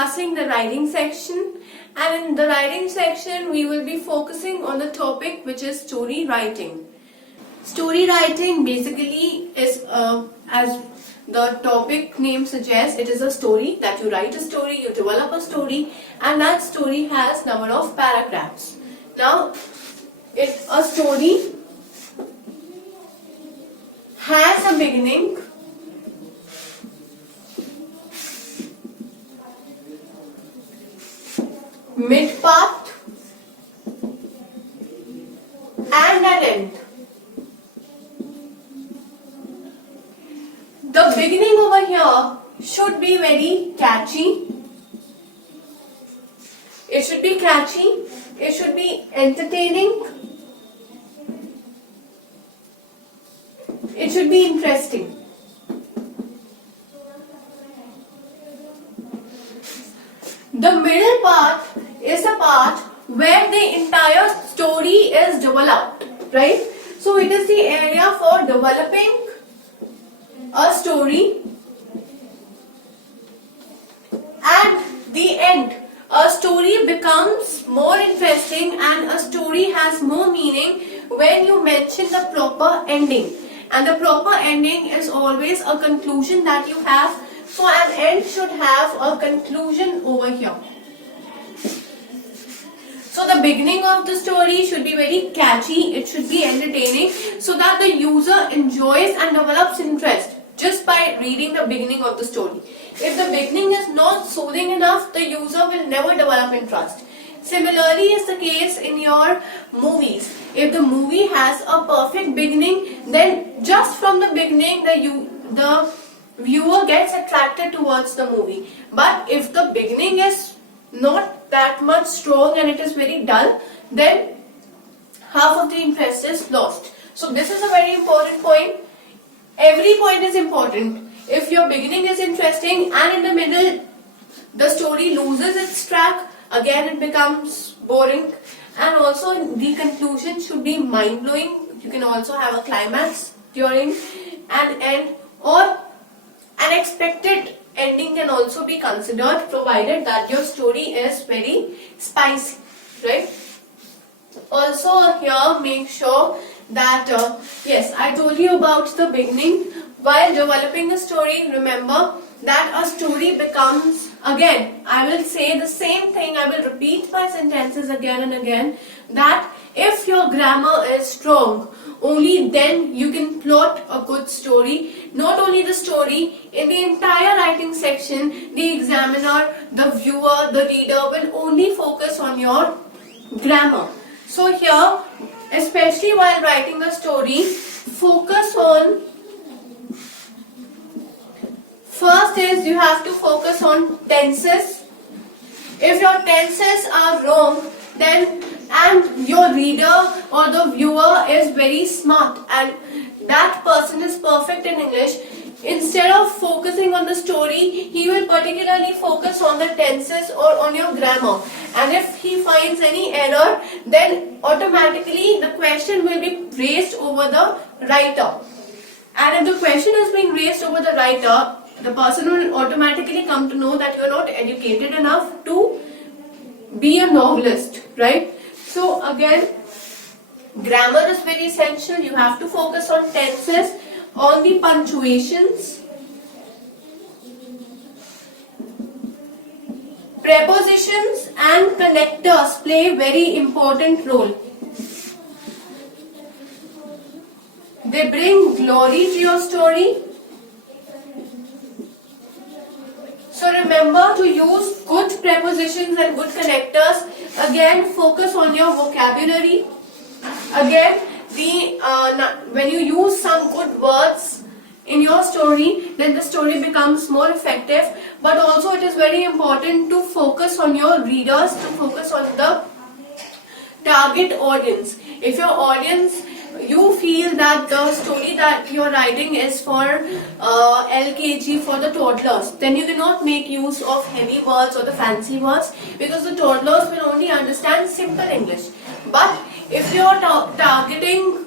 discussing the writing section, and in the writing section we will be focusing on the topic which is story writing. Story writing basically is, as the topic name suggests, it is a story that you write a story, you develop a story, and that story has number of paragraphs. Now, if a story has a beginning, mid part, and an end. The beginning over here should be very catchy. It should be catchy. It should be entertaining. It should be interesting. The middle part is the part where the entire story is developed, right? So it is the area for developing a story, and the end. A story becomes more interesting and a story has more meaning when you mention the proper ending. And the proper ending is always a conclusion that you have. So an end should have a conclusion over here. So the beginning of the story should be very catchy, it should be entertaining so that the user enjoys and develops interest just by reading the beginning of the story. If the beginning is not soothing enough, the user will never develop interest. Similarly is the case in your movies. If the movie has a perfect beginning, then just from the beginning the viewer gets attracted towards the movie. But if the beginning is not that much strong and it is very dull, then half of the interest is lost. So this is a very important point. Every point is important. If your beginning is interesting and in the middle the story loses its track, again it becomes boring, and also the conclusion should be mind-blowing. You can also have a climax during an end, or unexpected ending can also be considered, provided that your story is very spicy, right? Also here make sure that yes, I told you about the beginning. While developing a story, remember that a story becomes, again I will say the same thing, I will repeat my sentences again and again, that if your grammar is strong, only then you can plot a good story. Not only the story, in the entire writing section, the examiner, the viewer, the reader will only focus on your grammar. So here, especially while writing a story, focus on, first is you have to focus on tenses. If your tenses are wrong, then and your reader or the viewer is very smart and that person is perfect in English, instead of focusing on the story, he will particularly focus on the tenses or on your grammar. And if he finds any error, then automatically the question will be raised over the writer. And if the question is being raised over the writer, the person will automatically come to know that you are not educated enough to be a novelist, right? So again, grammar is very essential. You have to focus on tenses, on the punctuations. Prepositions and connectors play a very important role. They bring glory to your story. So remember to use good prepositions and good connectors. Again, focus on your vocabulary. Again, when you use some good words in your story, then the story becomes more effective. But also it is very important to focus on your readers, to focus on the target audience. If your audience, you feel that the story that you are writing is for LKG, for the toddlers, then you cannot make use of heavy words or the fancy words, because the toddlers will only understand simple English. But if you are targeting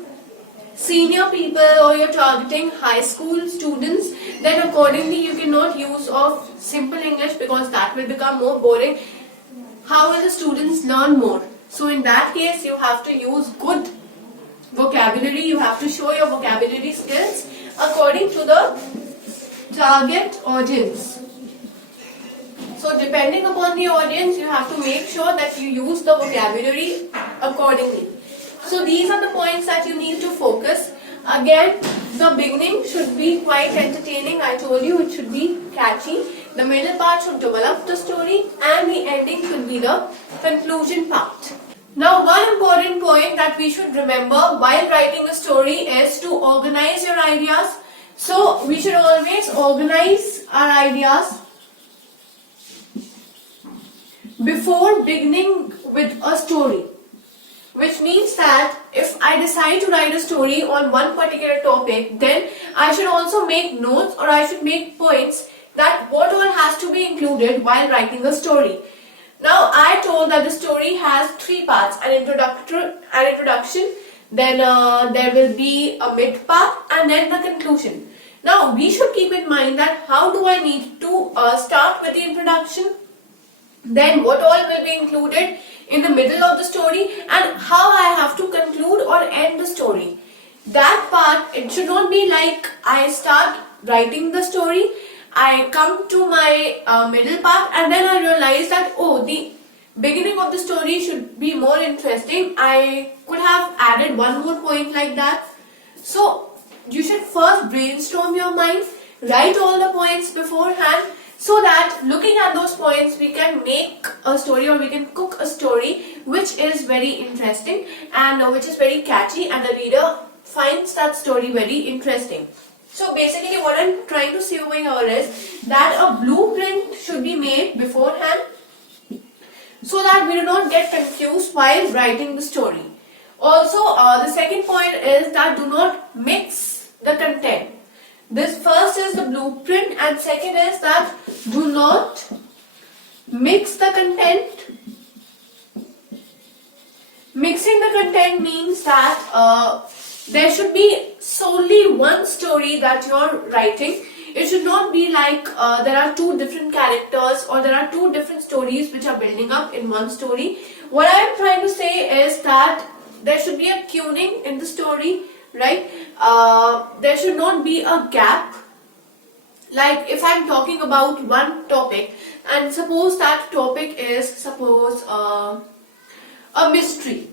senior people or you're targeting high school students, then accordingly you cannot use of simple English because that will become more boring. How will the students learn more? So in that case you have to use good vocabulary, you have to show your vocabulary skills according to the target audience. So depending upon the audience, you have to make sure that you use the vocabulary accordingly. So these are the points that you need to focus. Again, the beginning should be quite entertaining. I told you it should be catchy. The middle part should develop the story and the ending should be the conclusion part. Now, one important point that we should remember while writing a story is to organize your ideas. So we should always organize our ideas before beginning with a story, which means that if I decide to write a story on one particular topic, then I should also make notes or I should make points that what all has to be included while writing a story. Now I told that the story has three parts: an introduction, then there will be a mid part, and then the conclusion. Now we should keep in mind that how do I need to start with the introduction, then what all will be included in the middle of the story, and how I have to conclude or end the story. That part, it should not be like I start writing the story, I come to my middle part and then I realize that, oh, the beginning of the story should be more interesting. I could have added one more point like that. So you should first brainstorm your mind, write all the points beforehand, so that looking at those points we can make a story or we can cook a story which is very interesting and which is very catchy and the reader finds that story very interesting. So basically what I'm trying to say over here is that a blueprint should be made beforehand so that we do not get confused while writing the story. Also, the second point is that do not mix the content. This first is the blueprint and second is that do not mix the content. Mixing the content means that there should be solely one story that you are writing. It should not be like there are two different characters or there are two different stories which are building up in one story. What I am trying to say is that there should be a tuning in the story, right? There should not be a gap. Like if I am talking about one topic and suppose that topic is a mystery.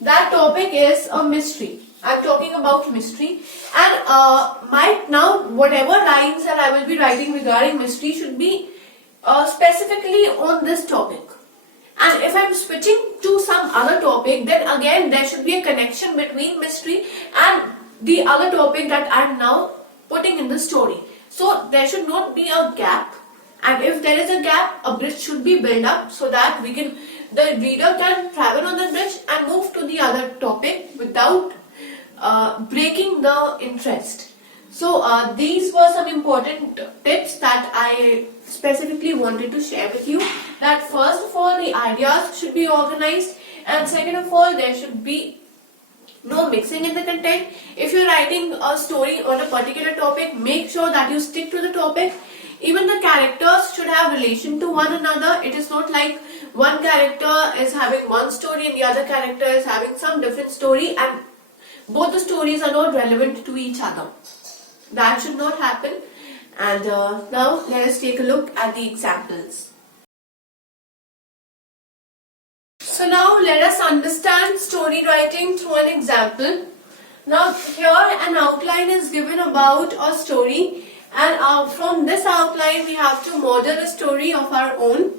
That topic is a mystery. I am talking about mystery and now whatever lines that I will be writing regarding mystery should be specifically on this topic. And if I am switching to some other topic, then again there should be a connection between mystery and the other topic that I am now putting in the story. So there should not be a gap, and if there is a gap, a bridge should be built up so that the reader can travel on the bridge and move to the other topic without breaking the interest. So these were some important tips that I specifically wanted to share with you. That first of all, the ideas should be organized, and second of all, there should be no mixing in the content. If you're writing a story on a particular topic, make sure that you stick to the topic. Even the characters should have relation to one another. It is not like one character is having one story and the other character is having some different story and both the stories are not relevant to each other. That should not happen. And now let us take a look at the examples. So now let us understand story writing through an example. Now here an outline is given about a story, and from this outline we have to model a story of our own.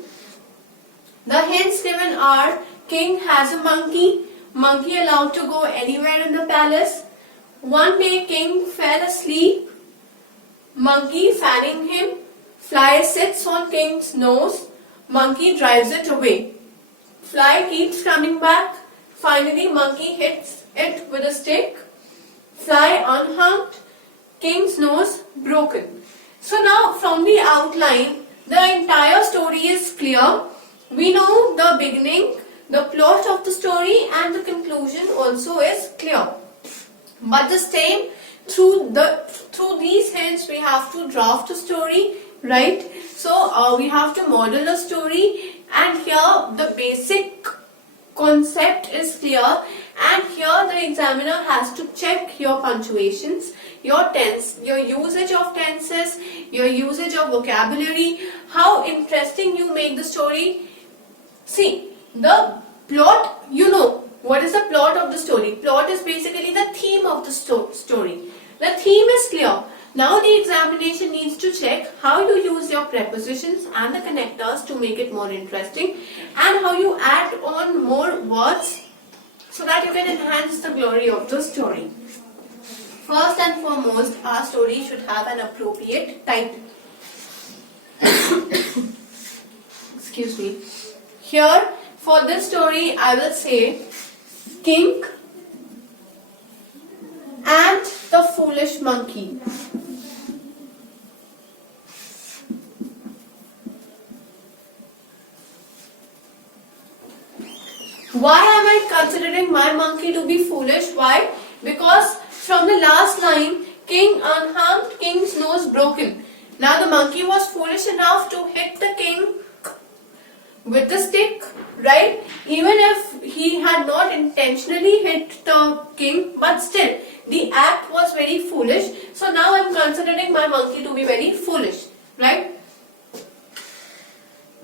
The hints given are: king has a monkey, monkey allowed to go anywhere in the palace. One day king fell asleep, monkey fanning him, fly sits on king's nose, monkey drives it away. Fly keeps coming back, finally monkey hits it with a stick, fly unhung, king's nose broken. So now from the outline, the entire story is clear. We know the beginning, the plot of the story and the conclusion also is clear. But the same through these hints we have to draft a story, right? So we have to model a story, and here the basic concept is clear, and here the examiner has to check your punctuations, your tense, your usage of tenses, your usage of vocabulary, how interesting you make the story. See, the plot, you know, what is the plot of the story? Plot is basically the theme of the story. The theme is clear. Now the examination needs to check how you use your prepositions and the connectors to make it more interesting, and how you add on more words so that you can enhance the glory of the story. First and foremost, our story should have an appropriate title. Excuse me. Here, for this story, I will say King and the Foolish Monkey. Why am I considering my monkey to be foolish? Why? Because from the last line, king unharmed, king's nose broken. Now the monkey was foolish enough to hit the king with the stick, right? Even if he had not intentionally hit the king, but still the act was very foolish. So now I am considering my monkey to be very foolish, right?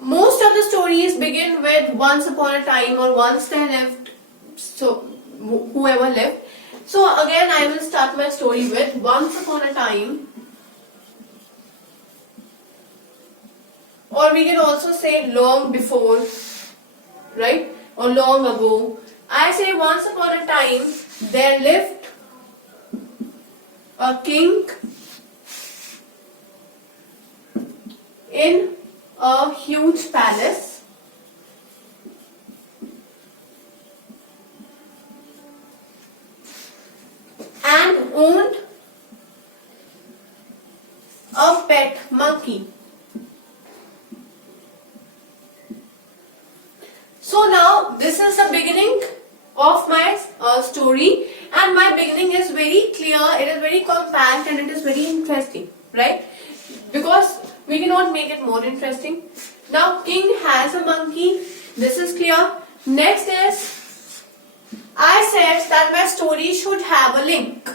Most of the stories begin with once upon a time or once there lived, so whoever lived. So again I will start my story with once upon a time, or we can also say long before, right, or long ago. I say once upon a time there lived a king in a huge palace, and owned a pet monkey. So now this is the beginning of my story, and my beginning is very clear, it is very compact, and it is very interesting, right? Because we cannot make it more interesting. Now king has a monkey, this is clear. Next is, I said that my story should have a link.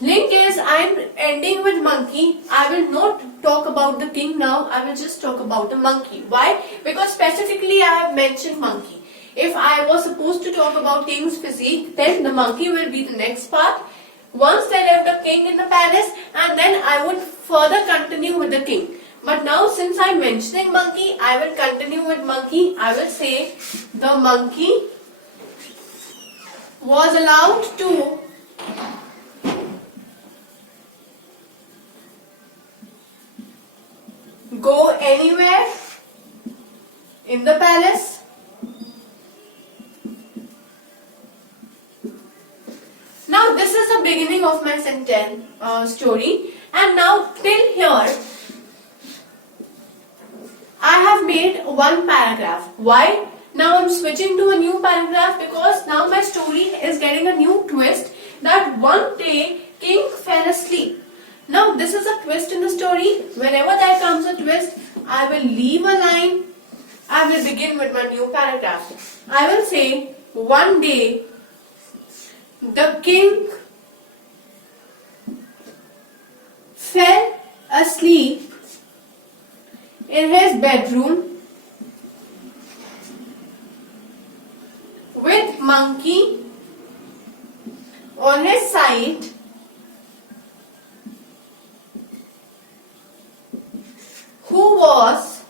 Link is, I am ending with monkey. I will not talk about the king now, I will just talk about the monkey. Why? Because specifically I have mentioned monkey. If I was supposed to talk about king's physique, then the monkey will be the next part. Once there lived a king in the palace, and then I would further continue with the king. But now since I am mentioning monkey, I will continue with monkey. I will say the monkey was allowed to go anywhere in the palace Now this is the beginning of my sentence story, and now till here I have made one paragraph. Why? Now I'm switching to a new paragraph because now my story is getting a new twist that one day king fell asleep. Now this is a twist in the story. Whenever there comes a twist, I will leave a line. I will begin with my new paragraph. I will say, one day the king fell asleep in his bedroom with monkey on his side, who was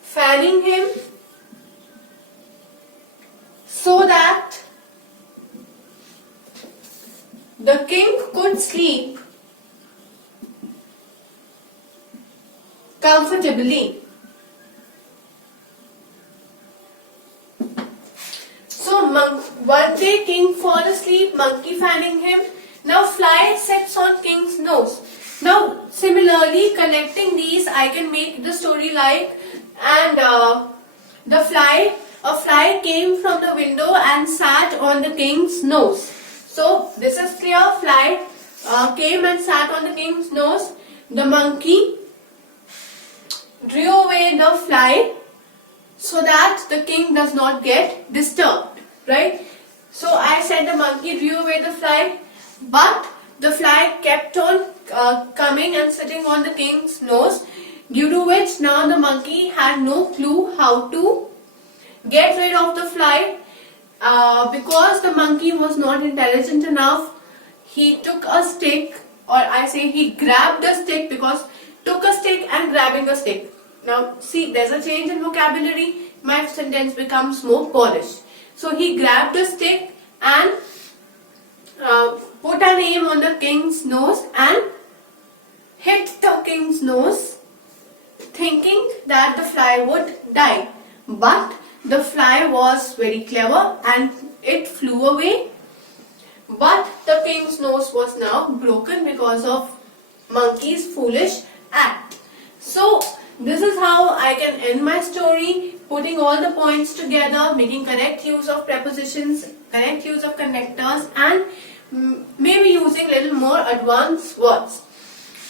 fanning him so that the king could sleep comfortably. So one day king fall asleep, monkey fanning him. Now fly sits on king's nose. Now similarly connecting these, I can make the story like, and the fly a fly came from the window and sat on the king's nose. So this is clear. Fly came and sat on the king's nose. The monkey drew away the fly so that the king does not get disturbed, right? So I said the monkey drew away the fly, but the fly kept on coming and sitting on the king's nose, due to which now the monkey had no clue how to get rid of the fly. Because the monkey was not intelligent enough, he took a stick, or I say he grabbed a stick, because took a stick and grabbing a stick. Now see, there's a change in vocabulary. My sentence becomes more polished. So he grabbed a stick and put an aim on the king's nose and hit the king's nose, thinking that the fly would die. But the fly was very clever and it flew away. But the king's nose was now broken because of monkey's foolish act. So this is how I can end my story, putting all the points together, making correct use of prepositions, correct use of connectors, and maybe using little more advanced words.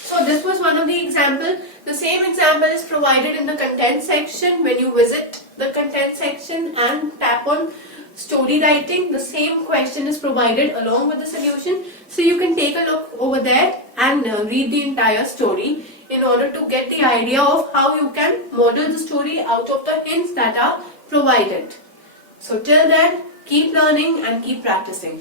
So this was one of the example. The same example is provided in the content section. When you visit the content section and tap on story writing, the same question is provided along with the solution. So you can take a look over there and read the entire story in order to get the idea of how you can model the story out of the hints that are provided. So till then, keep learning and keep practicing.